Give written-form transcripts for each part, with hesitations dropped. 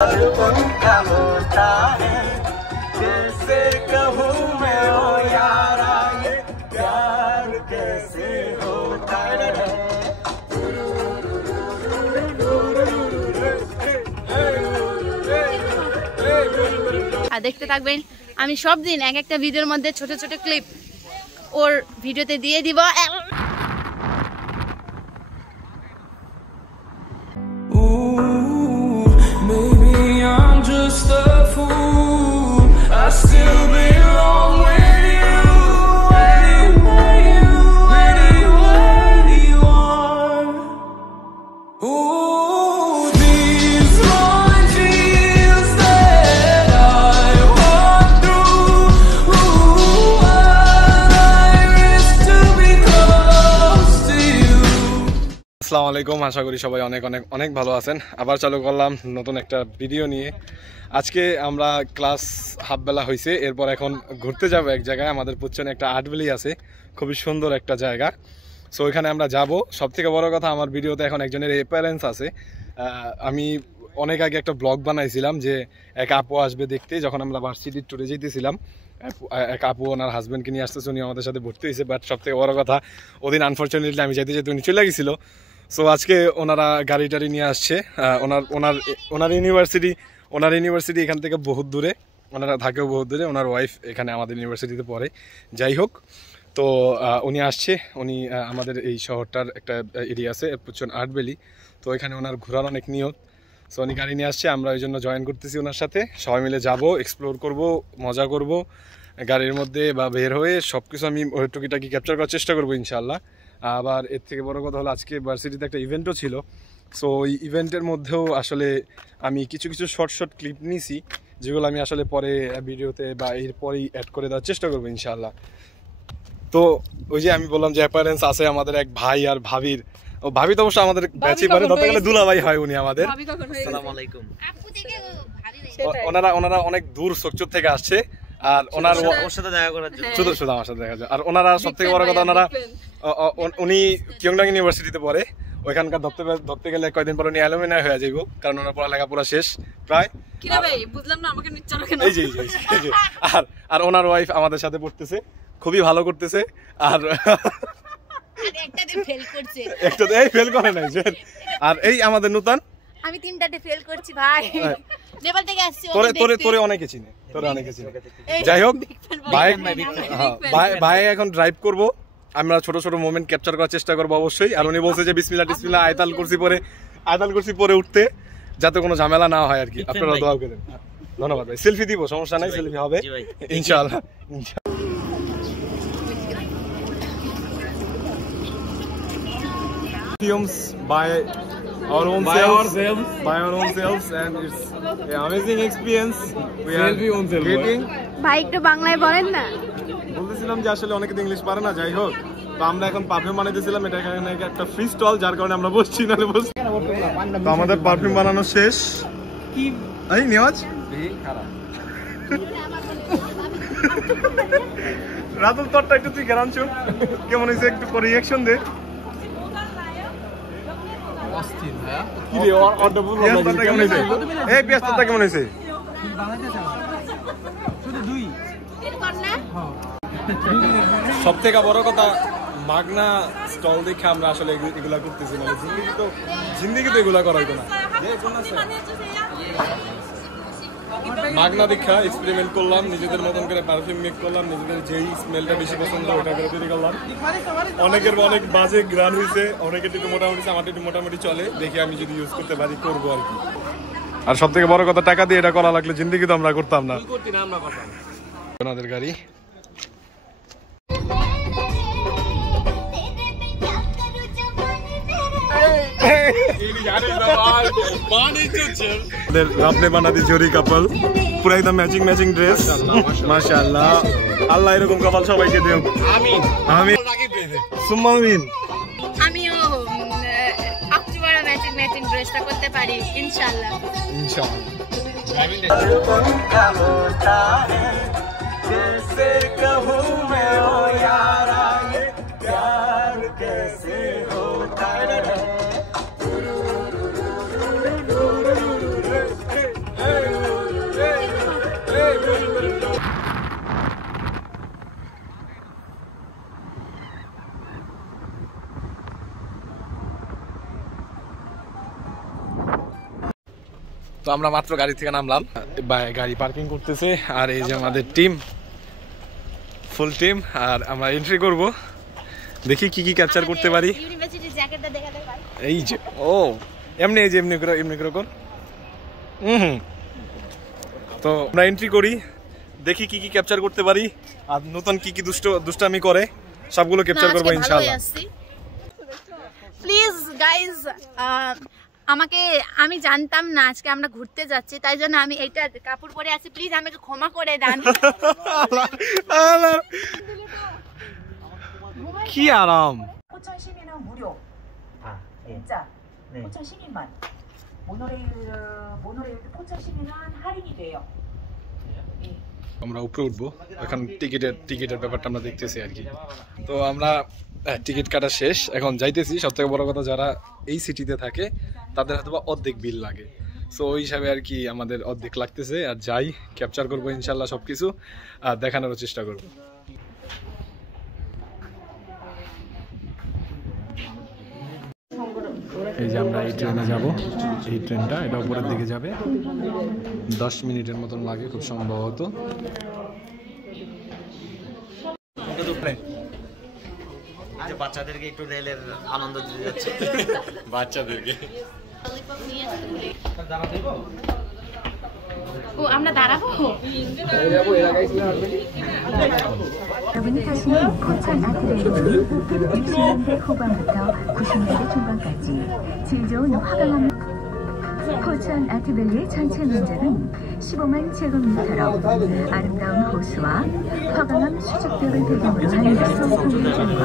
होता है जैसे कहूँ मैं ओ यारा ये प्यार कैसे होता है। আর দেখতে থাকবেন, আমি সব দিন এক একটা ভিডিওর মধ্যে ছোট ছোট ক্লিপ ওর ভিডিওতে দিয়ে দিব। আসসালামু আলাইকুম, আশা করি সবাই অনেক অনেক অনেক ভালো আছেন। আবার চালু করলাম নতুন একটা ভিডিও নিয়ে। আজকে আমরা ক্লাস হাফবেলা হয়েছে, এরপর এখন ঘুরতে যাব এক জায়গায়। আমাদের পিছনে একটা আর্ট ভ্যালি আছে, খুবই সুন্দর একটা জায়গা। সো ওইখানে আমরা যাব। সব থেকে বড় কথা, আমার ভিডিওতে এখন একজনের অ্যাপিয়ারেন্স আছে। আমি অনেক আগে একটা ব্লগ বানাইছিলাম যে এক আপু আসবে দেখতে, যখন আমরা ভার্সিটির ট্যুরে যেতেছিলাম। এক আপু ওনার হাজব্যান্ডকে নিয়ে আসতেছে, উনি আমাদের সাথে ভর্তি হয়েছে। বাট সব থেকে বড় কথা, ওদিন আনফর্চুনেটলি আমি যেতে যেতে উনি চলে গেছিলো। সো আজকে ওনারা গাড়ি টাড়ি নিয়ে আসছে। ওনার ইউনিভার্সিটি এখান থেকে বহুত দূরে, ওনারা থাকেও বহুত দূরে। ওনার ওয়াইফ এখানে আমাদের ইউনিভার্সিটিতে পড়ে। যাই হোক, তো উনি আসছে। উনি আমাদের এই শহরটার একটা এরিয়া আছে পুচন আর্ট ভ্যালি, তো এখানে ওনার ঘোরার অনেক নিয়ত। সো উনি গাড়ি নিয়ে আসছে, আমরা ওই জন্য জয়েন করতেছি ওনার সাথে। সবাই মিলে যাব, এক্সপ্লোর করব, মজা করব গাড়ির মধ্যে বা বের হয়ে। সব কিছু আমি ওই টুকিটাকি ক্যাপচার করার চেষ্টা করবো ইনশাল্লাহ। আবার এর থেকে বড় কথা হলো, আজকে ভার্সিটিতে একটা ইভেন্টও ছিল। সো ওই ইভেন্টের মধ্যেও আসলে আমি কিছু শর্ট ক্লিপ নিয়েছি, যেগুলো আমি আসলে পরে ভিডিওতে বা এরপরেই অ্যাড করে দেওয়ার চেষ্টা করবো ইনশাআল্লাহ। তো ওই যে আমি বললাম যে অ্যাপারেন্স আছে আমাদের এক ভাই আর ভাবির। ও ভাবি তো অবশ্য আমাদের ব্যাচই পারে, ধরতে গেলে দুলা ভাই হয় উনি আমাদের। আসসালামু আলাইকুম। ওনারা অনেক দূর চকচুর থেকে আসছে, আর ওনার সাথে দেখা করার জন্য, শুধু আমার সাথে দেখা যায়। আর ওনারা সব থেকে বড় কথা, উনি কিয়ংডাং ইউনিভার্সিটিতে পড়ে। ওইখানকার ধরতে গেলে কয়েকদিন পর উনি অ্যালুমিনাই হয়ে যাইব, কারণ ওনার পড়ালেখা পুরো শেষ প্রায়। আর ওনার ওয়াইফ আমাদের সাথে পড়তেছে, খুবই ভালো করতেছে। আর একটাতে ফেল করে নাই। আর এই আমাদের নূতন, আমি 3টাতে ফেল করছি ভাই। নেপাল থেকে আসছি, তোরে অনেকে চিনে। যাই হোক, ভাই এখন ড্রাইভ করবো, আমরা ছোট ছোট মোমেন্ট ক্যাপচার করার চেষ্টা করবো অবশ্যই। আর উনি বলছে যে বিসমিল্লাহ আয়তাল কুরসি পরে উঠতে, যাতে কোনো ঝামেলা না হয় আর কি। আপনারা দোয়া করেন। ধন্যবাদ ভাই। সেলফি দিব, সমস্যা নাই, সেলফি হবে ইনশাআল্লাহ। By our own selves, and it's an amazing experience. We are getting. ভাই একটু বাংলায় বলেন না। বলতেছিলাম যে আসলে অনেকে ইংলিশ পারে না। যাই হোক, তো আমরা এখন পারফিউম বানাইতেছিলাম। এটা এখানে একটা ফ্রি স্টল, যার কারণে আমরা বসছি, নাহলে বসছি। তো আমাদের পারফিউম বানানো শেষ। কি এই নেওয়াজ রাতুল, তোরটা একটু তুই কেরান চুপ, কেমন হয়েছে একটু রিয়াকশন দে। সব থেকে বড় কথা, মাগনা স্টল দেখে আমরা আসলে এগুলা করতেছি না। জিন্দিগি তো এগুলা করা হইতো না। মাগনা দীক্ষা এক্সপেরিমেন্ট করলাম, নিজেদের মতন করে পারফিউম মেক করলাম, নিজেদের যেই স্মেলটা বেশি পছন্দ ওটা করে তৈরি করলাম। অনেকের অনেক বাজে গ্রান হয়েছে, অনেকের একটু মোটামুটি, আমার একটু মোটামুটি চলে। দেখি আমি যদি ইউজ করতে পারি করবো আর কি। আর সব থেকে বড় কথা, টাকা দিয়ে এটা করা লাগলে জিন্দিগি তো আমরা করতাম না। ওনাদের গাড়ি आपने बना दी जोड़ी कपल, पूरा एकदम मैचिंग ड्रेस। माशाल्लाह, আল্লাহ এরকম কপাল সবাইকে দেও। আমিন আমিন। সুম্মা আমিন। আমিও অক্টোবরে ম্যাচিং ড্রেসটা করতে পারি ইনশাআল্লাহ। जैसे कहूँ मैं ओ यारा ये प्यार कैसे होता है। তো আমরা মাত্র গাড়ি থেকে নামলাম, গাড়ি পার্কিং করতেছে। আর এই যে আমাদের টিম, ফুল টিম, আর আমরা এন্ট্রি করব, দেখি কি কি ক্যাপচার করতে পারি। ইউনিভার্সিটির জ্যাকেটটা দেখাতে পারি। এই যে ও এমনি, এই যে এমনি করে কর। তো আমরা এন্ট্রি করি, দেখি কি কি ক্যাপচার করতে পারি, আর নতুন কি কি দুষ্টামি করে সবগুলো ক্যাপচার করব ইনশাআল্লাহ। প্লিজ গাইজ, আমি জানতাম না আজকে আমরা ঘুরতে যাচ্ছি, তাই জন্য আমি এইটা কাপড় পরে আছি, প্লিজ আমাকে ক্ষমা করে দেন। কি আরাম। 포천 시민은 무료. 공짜. 포천 시민만. 모노레일 포천 시민은 할인이 돼요. আমরা উপরে উঠবো, এখন টিকিটের ব্যাপারটা আমরা দেখতেছি আর কি। তো আমরা টিকিট কাটা শেষ, এখন যাইতেছি। সব থেকে বড় কথা, যারা এই সিটিতে থাকে তাদের হয়তো বা অর্ধেক বিল লাগে, সো ওই হিসাবে আর কি আমাদের অর্ধেক লাগতেছে। আর যাই, ক্যাপচার করবো ইনশাল্লাহ সবকিছু, আর দেখানোর চেষ্টা করবো। এই যে আমরা এই ট্রেনে যাব, এই ট্রেনটা এটা উপরের দিকে যাবে, 10 মিনিটের মতন লাগে খুব সম্ভবত। বাচ্চাদেরকে একটু রেলের আনন্দ দিতে যাচ্ছে, বাচ্চাদেরকে। ও আমরা দাঁড়াবো। 여러분이 타시는 포천 아트레일은 60년대 후반부터 90년대 중반까지 질 좋은 화강암 포천 아트밸리의 전체 면적은 15만 제곱미터로 아름다운 호수와 화강암 수족벽을 배경으로 한 소풍장과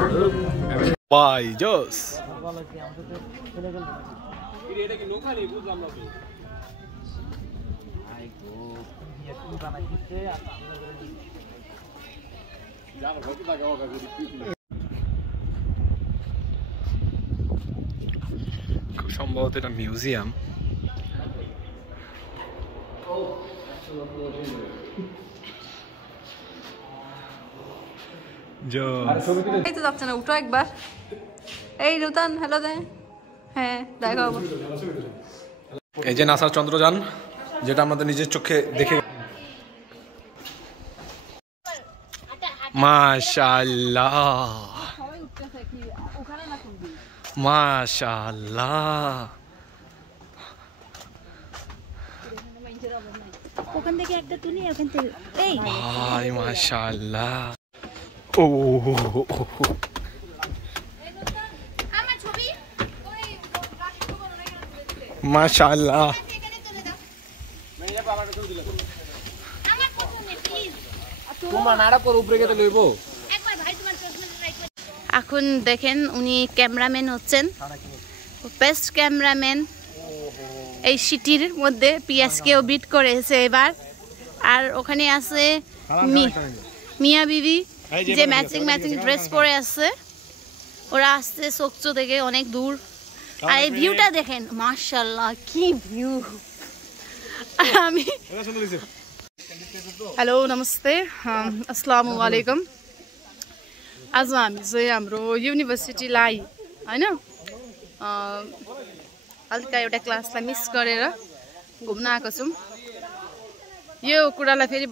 বাই জোস। খুব সম্ভবত এটা মিউজিয়াম। এই তো যাচ্ছে না, উঠো একবার। এই নূতন, হ্যালো দে। হ্যাঁ দেখো, এই যে নাসার চন্দ্রযান, যেটা আমাদের নিজের চোখে দেখে। মাশাআল্লাহ মাশাআল্লাহ, ওখান থেকে একটা তুলি, ওখান থেকে এই ভাই মাশাআল্লাহ। ও আমার ছবি ওই মাশাআল্লাহ। এখন দেখেন উনি ক্যামেরাম্যান হচ্ছেন, বেস্ট ক্যামেরাম্যান এই সিটির মধ্যে। পিএসকেও বিট করেছে এবার। আর ওখানে আছে মিয়া বিবি, যে ম্যাচিং ড্রেস পরে আছে। ওরা আসছে সোকচো থেকে অনেক দূর। আর এই ভিউটা দেখেন, মাশাআল্লাহ কি ভিউ। আমি हेलो नमस्ते, अस्सलामु अलैकुम। आज हामी चाहिँ हाम्रो युनिभर्सिटीलाई हैन हल्का एउटा क्लासलाई मिस गरेर घुम्न आएको छौँ। यो कुरालाई फेरि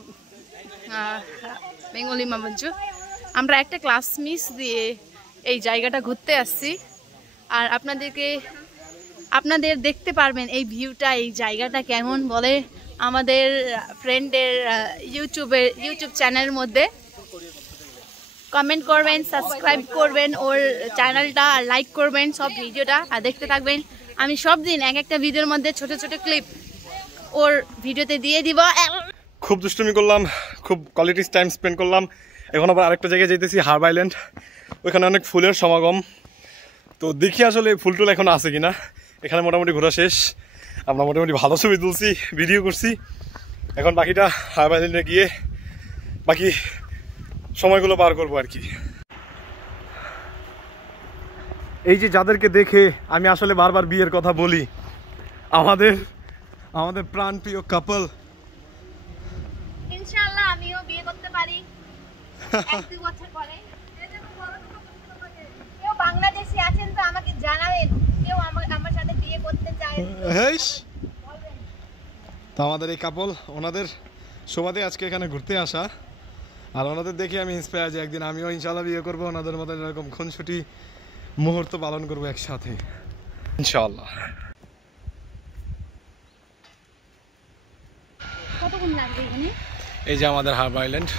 बेङ्गलीमा भन्छु, আমরা একটা ক্লাস মিস দিয়ে এই জায়গাটা ঘুরতে আসছি। আর আপনাদের দেখতে পারবেন এই ভিউটা, এই জায়গাটা কেমন বলে আমাদের ফ্রেন্ডের ইউটিউব চ্যানেলের মধ্যে। কমেন্ট করবেন, সাবস্ক্রাইব করবেন ওর চ্যানেলটা, আর লাইক করবেন সব ভিডিওটা, আর দেখতে থাকবেন। আমি সব দিন এক একটা ভিডিওর মধ্যে ছোট ছোট ক্লিপ ওর ভিডিওতে দিয়ে দিব। খুব দুষ্টুমি করলাম, খুব কোয়ালিটি টাইম স্পেন্ড করলাম। এখন আবার আরেকটা জায়গায় যাইতেছি, হার্ব আইল্যান্ড। ওইখানে অনেক ফুলের সমাগম, তো দেখি আসলে ফুল টুল এখন আছে কিনা। এখানে মোটামুটি ঘোরা শেষ, আমরা মোটামুটি ভালো ছবি তুলছি, ভিডিও করছি। এখন বাকিটা হার্ব আইল্যান্ডে গিয়ে বাকি সময়গুলো পার করবো আর কি। এই যে যাদেরকে দেখে আমি আসলে বারবার বিয়ের কথা বলি, আমাদের প্রাণ প্রিয় কাপল। ইনশাআল্লাহ আমিও বিয়ে করতে পারি 1-2 বছর পরে। কেউ বাংলাদেশি আছেন তো আমাকে জানাবেন, কেউ আমার সাথে বিয়ে করতে চায়। তো আমাদের এই কাপল, ওনাদের শোভাতে আজকে এখানে ঘুরতে আসা, আর ওনাদের দেখে আমি ইন্সপায়ার যে একদিন আমিও ইনশাআল্লাহ বিয়ে করবো, ওনাদের মতো এরকম খুনসুটি মুহূর্ত পালন করবো একসাথে ইনশাআল্লাহ। কতক্ষণ লাগবে এখানে? এই যে আমাদের হারবার আইল্যান্ড।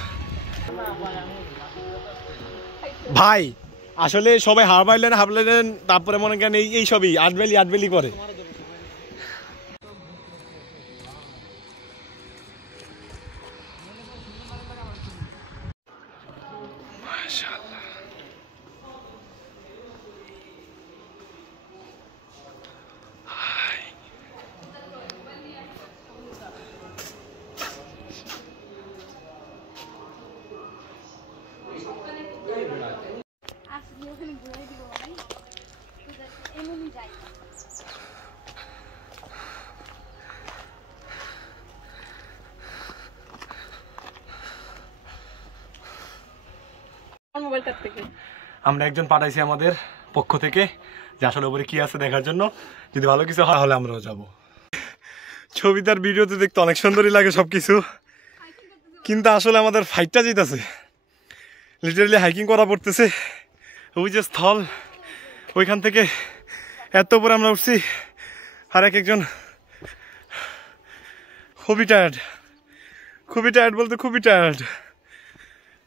ভাই আসলে সবাই হারবার আইল্যান্ড তারপরে মনে করেন এই সবই আটবেলি করে। আমরা একজন পাঠাইছি আমাদের পক্ষ থেকে যে আসলে উপরে কি আছে দেখার জন্য, যদি ভালো কিছু হয় তাহলে আমরাও যাব। ছবিটার ভিডিওতে দেখতে অনেক সুন্দরই লাগে সবকিছু, কিন্তু আসলে আমাদের ফাইটটা যেতেছে, লিটারালি হাইকিং করা পড়তেছে। ওই যে স্থল, ওইখান থেকে এত উপরে আমরা উঠছি, আর একজন খুবই টায়ার্ড বলতে খুবই টায়ার্ড।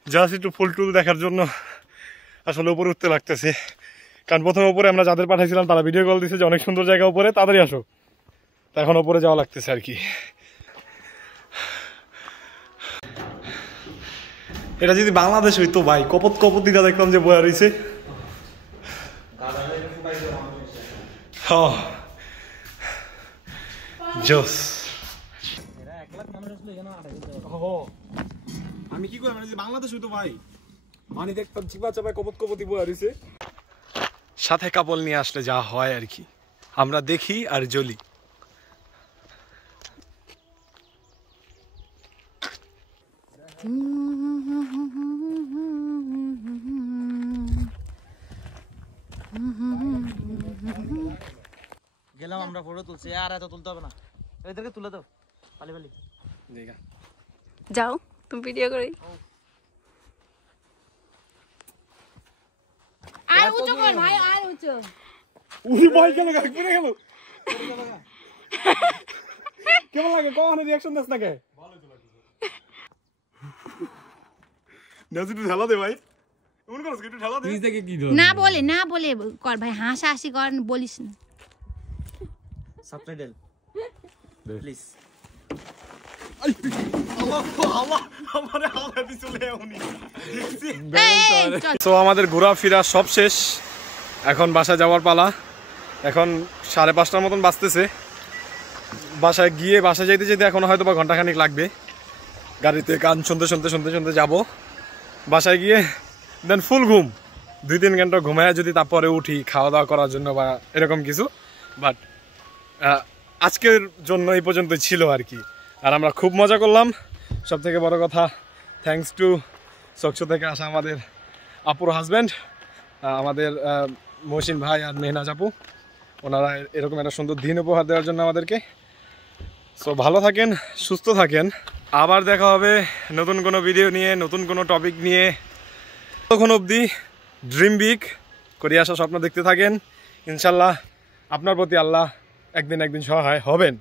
জাস্ট একটু ফুল টুল দেখার জন্য আসলে উপরে উঠতে লাগতেছে, কারণ প্রথমে উপরে আমরা যাদের পাঠাইছিলাম তারা ভিডিও কল দিচ্ছে যে অনেক সুন্দর জায়গা উপরে, তাড়াতাড়ি আসো। তা এখন উপরে যাওয়া লাগতেছে আর কি। এটা যদি বাংলাদেশ হইতো ভাই, কপত দিদা দেখলাম যে বয়া রয়েছে। আমি কি করি মানে বাংলাদেশ হইতো ভাই, মানে দেখতাম চিপা চাপায় কপতি বয়া রয়েছে। সাথে কাপল নিয়ে আসলে যা হয় আর কি, আমরা দেখি আর জ্বলি। গেলাম আমরা ফটো তুলছি, আর এত তুলতে হবে না, এদেরকে তুলে দাও পালি যাও তুমি ভিডিও করি। আর উঁচু কর ভাই, আর উঁচু। উই ভাই কেন গায় পড়ে গেল, কেমন লাগে কোন রিঅ্যাকশন দাস না কে? ভালো তো লাগছে নাজির ঢালা দে ভাই, এমন করছ কি ঢালা দে। নিজে কি ধর না বলে কর ভাই, হাসাহাসি কর, বলিস না। Subtitle please. তো আমাদের ঘোরাফেরা সব শেষ, এখন বাসায় যাওয়ার পালা। এখন 5:30টার মতন বাজতেছে। বাসায় যাইতে এখন হয়তো বা ঘন্টাখানিক লাগবে, গাড়িতে গান শুনতে যাব। বাসায় গিয়ে দেন ফুল ঘুম, 2-3 ঘন্টা ঘুমায় যদি তারপরে উঠি খাওয়া দাওয়া করার জন্য বা এরকম কিছু। বাট আজকের জন্য এই পর্যন্তই ছিল আর কি। আর আমরা খুব মজা করলাম। সব থেকে বড় কথা, থ্যাঙ্কস টু চকচো থেকে আসা আমাদের আপুর হাজব্যান্ড, আমাদের মহসিন ভাই আর মেহনাজ আপু, ওনারা এরকম একটা সুন্দর দিন উপহার দেওয়ার জন্য আমাদেরকে। সো ভালো থাকেন, সুস্থ থাকেন, আবার দেখা হবে নতুন কোনো ভিডিও নিয়ে, নতুন কোনো টপিক নিয়ে। তখন অবধি ড্রিম বিগ করে আসা স্বপ্ন দেখতে থাকেন। ইনশাল্লাহ আপনার প্রতি আল্লাহ একদিন সহায় হবেন।